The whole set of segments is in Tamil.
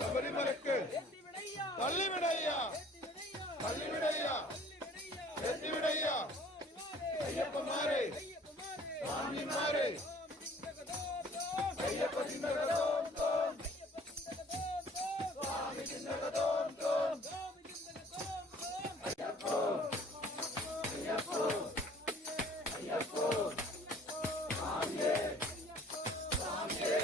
ശബരിമലക്ക് തള്ളിവിടയ്യ തള്ളിവിടയ്യ എത്തിവിടയ്യ അയ്യപ്പന്മാരെ സ്വാമിമാരെ അയ്യപ്പ ചിന്തകതോം തോം സ്വാമി ചിന്തകതോം തോം അയ്യപ്പോ അയ്യപ്പോ അയ്യപ്പോ സ്വാമിയേ സ്വാമിയേ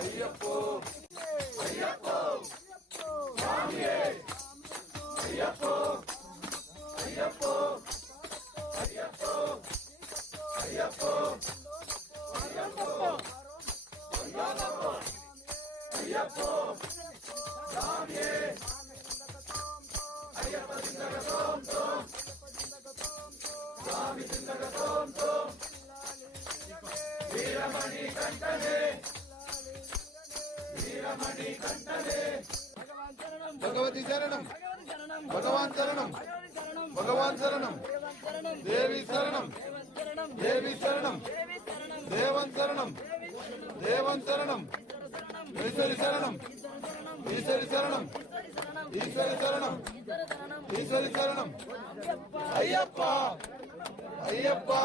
അയ്യപ്പോ അയ്യപ്പോ സ്വാമിയേ അയ്യപ്പോ അയ്യപ്പോ അയ്യപ്പോ അയ്യപ്പോ അയ്യപ്പോ അയ്യപ്പോ സ്വാമിയേ അയ്യപ്പ ചിന്തകതോം തോം സ്വാമി ചിന്തകതോം തോം വീരമണി കണ്ഠനേ வீரமணி கண்டனே பகவதி சரணம் பகவான் சரணம் பகவான் சரணம் தேவி சரணம் தேவி சரணம் தேவன் சரணம் தேவன் சரணம் ஈஸ்வரி சரணம் ஈஸ்வரி சரணம் ஈஸ்வரி சரணம் ஈஸ்வரி சரணம் ஐயப்பா ஐயப்பா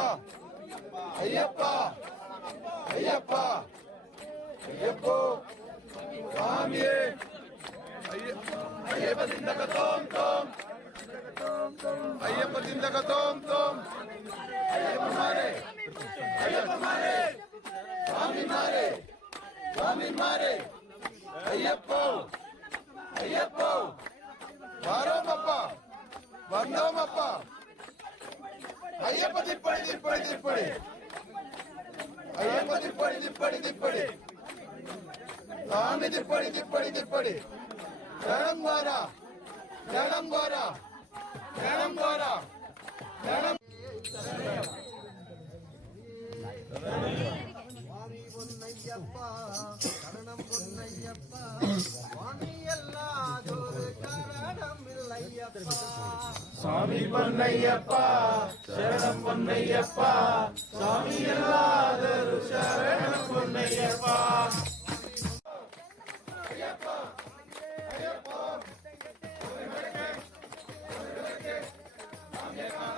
ஐயப்பா ஐயப்பா ஐயப்போ സ്വാമിയേ അയ്യപ്പ ചിന്തകതോം തോം അയ്യപ്പ ചിന്തകതോം തോം അയ്യപ്പന്മാരെ അയ്യപ്പന്മാരെ സ്വാമിമാരെ സ്വാമിമാരെ അയ്യപ്പോ അയ്യപ്പോ വാരോമപ്പ വന്നോമപ്പ അയ്യപ്പ തിപ്പടി തിപ്പടി തിപ്പടി അയ്യപ്പ തിപ്പടി തിപ്പടി തിപ്പടി സ്വാമി തിപ്പടി തിപ്പടി തിപ്പടി ക്ഷണം പോരാ ക്ഷണം പോരാ ക്ഷണം പോരാ ക്ഷണം சுவாமி பொன்னையப்பா சரணம் பொன்னையப்பா சுவாமி எல்லாதொரு காரணம் இல்லையப்பா சுவாமி பொன்னையப்பா சரணம் பொன்னையப்பா சுவாமி எல்லாதொரு சரணம் பொன்னையப்பா ஐயப்பா ஐயப்பா சாமியே காணா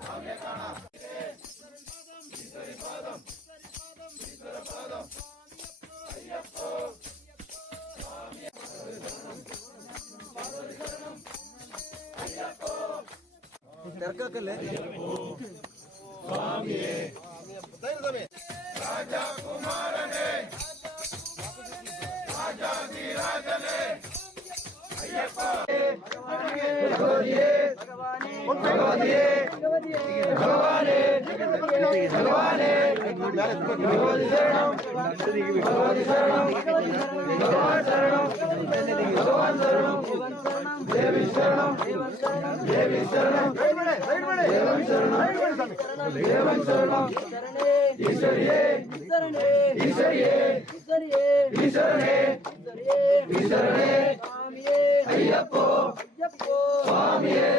சாமியே காணா ஈஸ்வரி பாதம் ஈஸ்வர பாதம் ஐயப்போ சாமியே பார்வதி சரணம் ஐயப்போ தெற்கக்கல்ல சுவாமியே ராஜா குமாரனே ராஜாதி ராஜனே ஐயப்பா பகவானே பகவானே பகவானே பகவானே பகவதி சரணம் பகவதி சரணம் பகவான் சரணம் பகவான் சரணம் தேவி சரணம் தேவி சரணம் தேவன் சரணம் ஈஸ்வரியே ஈஸ்வரியே ஈஸ்வரனே ஈஸ்வரனே ஐயப்போ சுவாமியே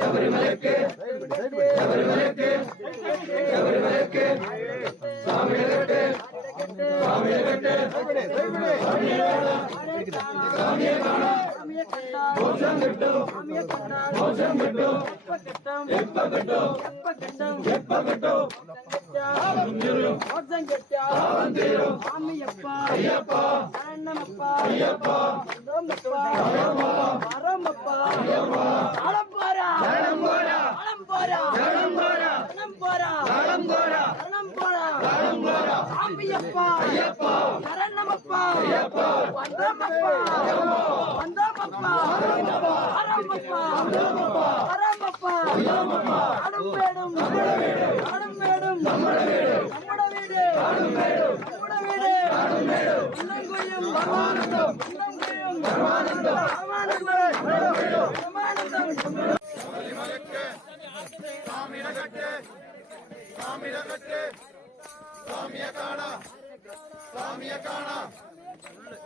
சபரிமலைக்கு சபரிமலைக்கு சபரிமலைக்கு சாமியகட்டு சாமியகட்டு சாமியே காணா மோட்சம் கிட்டும் மோட்சம் கிட்டும் எப்ப கிட்டும் எப்ப கிட்டும் ஐயப்பா ஐயப்பா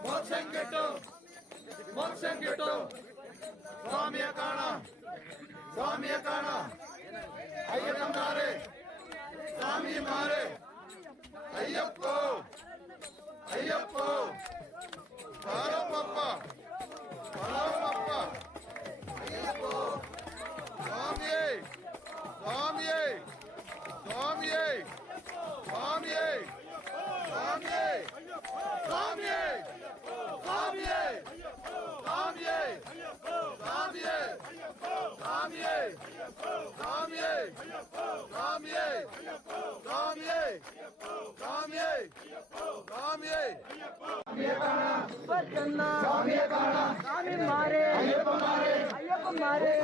மோட்சம் கிட்டும் மோட்சம் கிட்டும் சுவாமிய காணா சுவாமிய காணா ஐயப்பன் மாறு சாமி மாறு ஐயப்போ ஐயப்போ பரமப்பா பரமப்பா ஐயப்போ சுவாமியே சுவாமியே சுவாமியே சுவாமியே சுவாமியே சுவாமியே சுவாமியே சுவாமியே சுவாமியே சுவாமியே சுவாமியே சுவாமியே சுவாமியே சுவாமியே சுவாமியே சுவாமியே காணா சாமி மாறே ஐயப்ப மாறே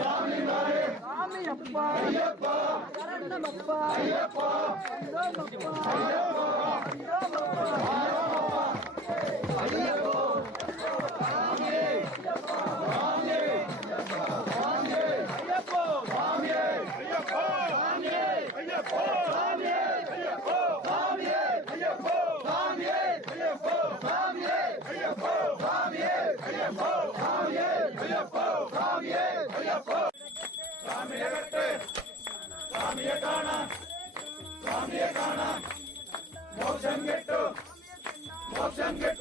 சாமி மாறே சாமி அப்பா ஐயப்பா சரணமப்பா ஐயப்பா ஐயப்பா ஐயப்பா சாமியே காணா மோட்சம் கெட்டு